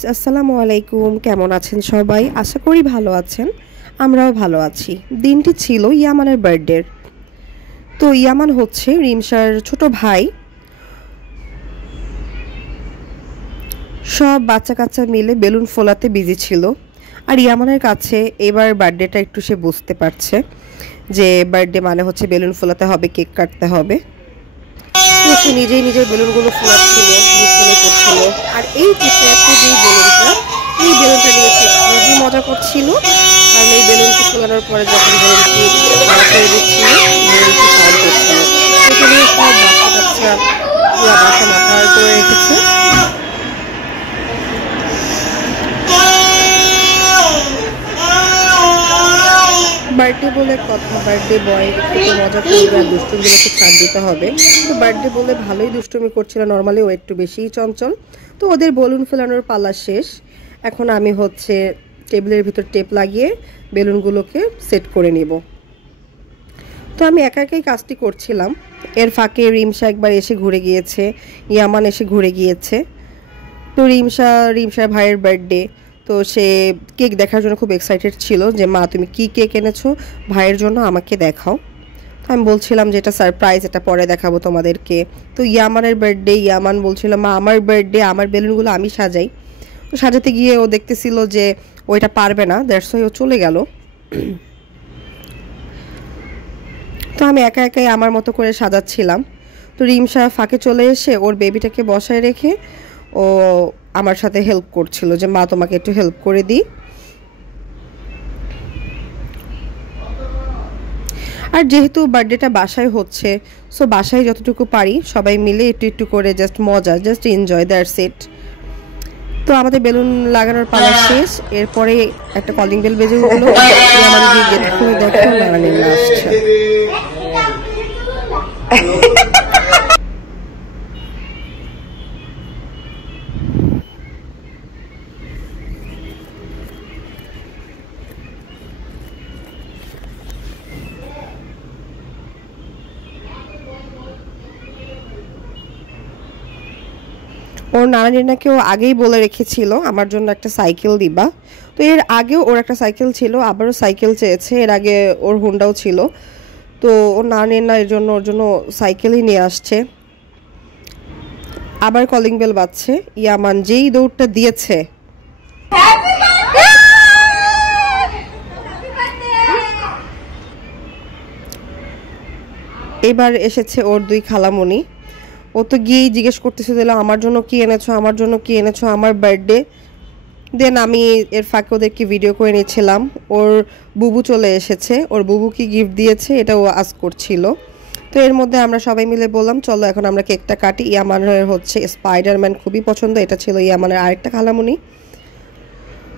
Guys, আসসালামু আলাইকুম। কেমন আছেন সবাই? আশা করি ভালো আছেন। আমরাও ভালো আছি। দিনটি ছিল ইয়ামানের বার্থডে। তো ইয়ামান হচ্ছে রিমশার ছোট ভাই। সব বাচ্চা কাচ্চা মিলে বেলুন ফোলাতে বিজি ছিল। আর ইয়ামানের কাছে এবার বার্থডেটা একটু সে বুঝতে পারছে যে বার্থডে মানে হচ্ছে বেলুন ফোলাতে হবে, কেক কাটতে হবে। সে নিজেই নিজের বেলুনগুলো ফোলাচ্ছিল, ডিসপ্লে করছিল। আর এই টিপটাতে যেই বেলুনটা, এই বেলুনটা নিয়ে সে খুবই মজা করছিল। কারণ এই বেলুনটি ফোলানোর পরে যখন বেলুনটি খারাপ হয়ে দিচ্ছিল, বেলুনটি সাউন্ড করছিল। এটা নিয়ে সব বাচ্চা কাচ্চা পুরো বাসা মাথা করে রেখেছে। বার্থডে বলে কথা, বার্থডে বয় একটু মজা করবে আর দুষ্টুমিগুলোকে ছাড় দিতে হবে। তো বার্থডে বলে ভালোই দুষ্টুমি করছিল, নর্মালি ও একটু বেশিই চঞ্চল। তো ওদের বেলুন ফেলানোর পালা শেষ। এখন আমি হচ্ছে টেবিলের ভিতর টেপ লাগিয়ে বেলুনগুলোকে সেট করে নিব। তো আমি একা একাই কাজটি করছিলাম। এর ফাঁকে রিমশা একবার এসে ঘুরে গিয়েছে, ইয়ামান এসে ঘুরে গিয়েছে। তো রিমশার ভাইয়ের বার্থডে, তো সে কেক দেখার জন্য খুব এক্সাইটেড ছিল যে মা তুমি কি কেক এনেছো ভাইয়ের জন্য, আমাকে দেখাও। তো আমি বলছিলাম যে এটা সারপ্রাইজ, এটা পরে দেখাবো তোমাদেরকে। তো ইয়ামানের বার্থডে, ইয়ামান বলছিল মা আমার বার্থডে, আমার বেলুনগুলো আমি সাজাই। তো সাজাতে গিয়ে ও দেখতেছিল যে ওইটা পারবে না, দ্যাটস ওয়াই ও চলে গেল। তো আমি একা একাই আমার মতো করে সাজাচ্ছিলাম। তো রিমশা ফাঁকে চলে এসে ওর বেবিটাকে বসায় রেখে ও আমার সাথে হেল্প করছিল যে মা তোমাকে একটু হেল্প করে দিই। আর যেহেতু বার্থডেটা বাসায় হচ্ছে, সো বাসায় যতটুকু পারি সবাই মিলে একটু একটু করে জাস্ট মজা, জাস্ট এনজয়, দ্যাটস ইট। তো আমাদের বেলুন লাগানোর পালা শেষ। এরপরে একটা কলিং বেল বেজে উঠলো। আমার গিয়ে গেট খুলে দেখো নারায়ণ আসছে। ওর নানানিনাকেও আগেই বলে রেখেছিল আমার জন্য একটা সাইকেল দিবা। তো এর আগেও ওর একটা সাইকেল ছিল, আবারও সাইকেল চেয়েছে। এর আগে ওর হুন্ডাও ছিল। তো ওর নানানিনা ওর জন্য সাইকেলই নিয়ে আসছে। আবার কলিং বেল বাজছে। ইয়ামান যেই দৌড়টা দিয়েছে, এবার এসেছে ওর দুই খালামণি। ও তো গিয়েই জিজ্ঞেস করতেছে দিল আমার জন্য কি এনেছো, আমার জন্য কি এনেছো, আমার বার্থডে। দেন আমি এর ফাঁকে ওদেরকে ভিডিও করে নিচ্ছিলাম। ওর বুবু চলে এসেছে, ওর বুবু কি গিফট দিয়েছে এটা ও আস্ক করছিল। তো এর মধ্যে আমরা সবাই মিলে বললাম চলো এখন আমরা কেকটা কাটি। ইয়ামানের হচ্ছে স্পাইডারম্যান খুবই পছন্দ, এটা ছিল ইয়ামানের আরেকটা খালামণি।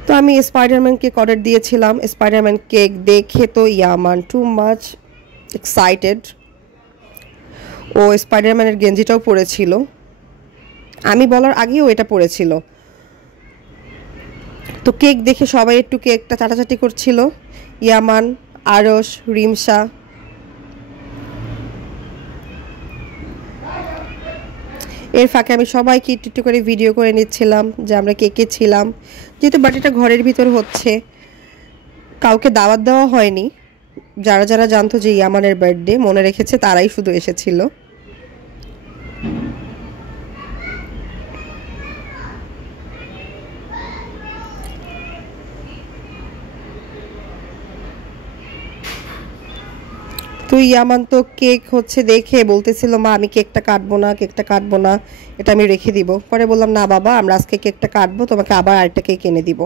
তো আমি স্পাইডারম্যান কেক অর্ডার দিয়েছিলাম। স্পাইডারম্যান কেক দেখে তো ইয়ামান টু মাচ এক্সাইটেড। ও স্পাইডারম্যানের গেঞ্জিটাও পরেছিল, আমি বলার আগেও এটা পরেছিল। তো কেক দেখে সবাই একটু কেকটা চাটাচাটি করছিল, ইয়ামান, আরশ, রিমশা। এর ফাঁকে আমি সবাইকে একটু একটু করে ভিডিও করে নিচ্ছিলাম যে আমরা কেকে ছিলাম। যেহেতু বার্থডেটা ঘরের ভিতর হচ্ছে, কাউকে দাওয়াত দেওয়া হয়নি। যারা যারা জানতো যে ইয়ামানের বার্থডে মনে রেখেছে তারাই শুধু এসেছিল। তো ইয়ামান তো কেক হচ্ছে দেখে বলতেছিল মা আমি কেকটা কাটবো না, কেকটা কাটবো না, এটা আমি রেখে দিব। পরে বললাম না বাবা আমরা আজকে কেকটা কাটবো, তোমাকে আবার আরেকটা কেক এনে দিব।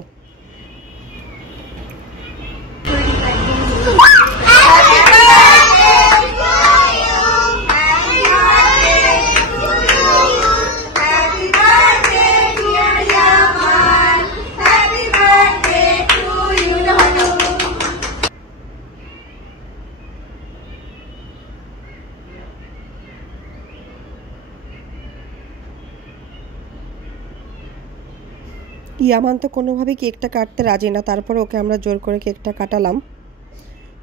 ইয়ামান তো কোনোভাবেই কেকটা কাটতে রাজি না, তারপরে ওকে আমরা জোর করে কেকটা কাটালাম।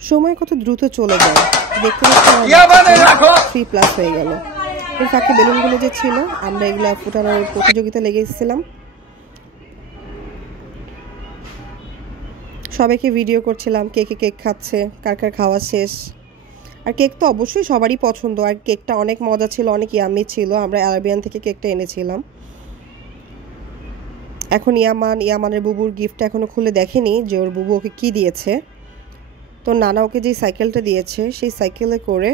সময় কত দ্রুত চলে যায়, দেখতে দেখতে 3+ হয়ে গেল। এর ফাঁকে বেলুনগুলো যে ছিল আমরা এগুলো ফুটানোর প্রতিযোগিতা লেগেছিলাম। সবাইকে ভিডিও করছিলাম, কে কে কেক খাচ্ছে, কার কার খাওয়া শেষ। আর কেক তো অবশ্যই সবারই পছন্দ, আর কেকটা অনেক মজা ছিল, অনেক ইয়াম্মি ছিল। আমরা অ্যারাবিয়ান থেকে কেকটা এনেছিলাম। এখন ইয়ামানের বুবুর গিফটটা এখনও খুলে দেখেনি যে ওর বুবু ওকে কী দিয়েছে। তো নানা ওকে যে সাইকেলটা দিয়েছে সেই সাইকেলে করে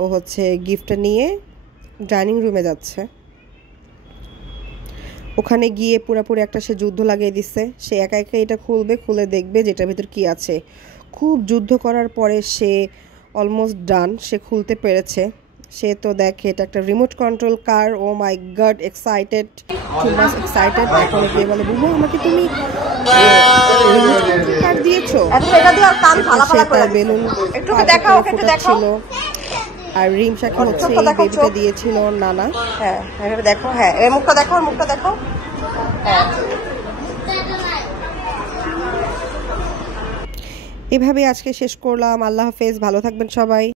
ও হচ্ছে গিফটটা নিয়ে ডাইনিং রুমে যাচ্ছে। ওখানে গিয়ে পুরোপুরি একটা সে যুদ্ধ লাগিয়ে দিচ্ছে। সে একা একা এটা খুলবে, খুলে দেখবে যেটার ভিতর কি আছে। খুব যুদ্ধ করার পরে সে অলমোস্ট ডান, সে খুলতে পেরেছে। সে তো দেখে এটা একটা remote control car. Oh my god, excited, too much excited. এখন গিয়ে বলে, বুবু আমাকে তুমি রিমোট কন্ট্রোল কার দিয়েছো? সে তার বেলুন ছিল। আর রিমশাকে হচ্ছে এই বেবিটা দিয়েছিল নানা। হ্যাঁ দেখো, হ্যাঁ এর মুখটা দেখো, মুখটা দেখো। হ্যাঁ এভাবে আজকে শেষ করলাম। আল্লাহ হাফেজ, ভালো থাকবেন সবাই।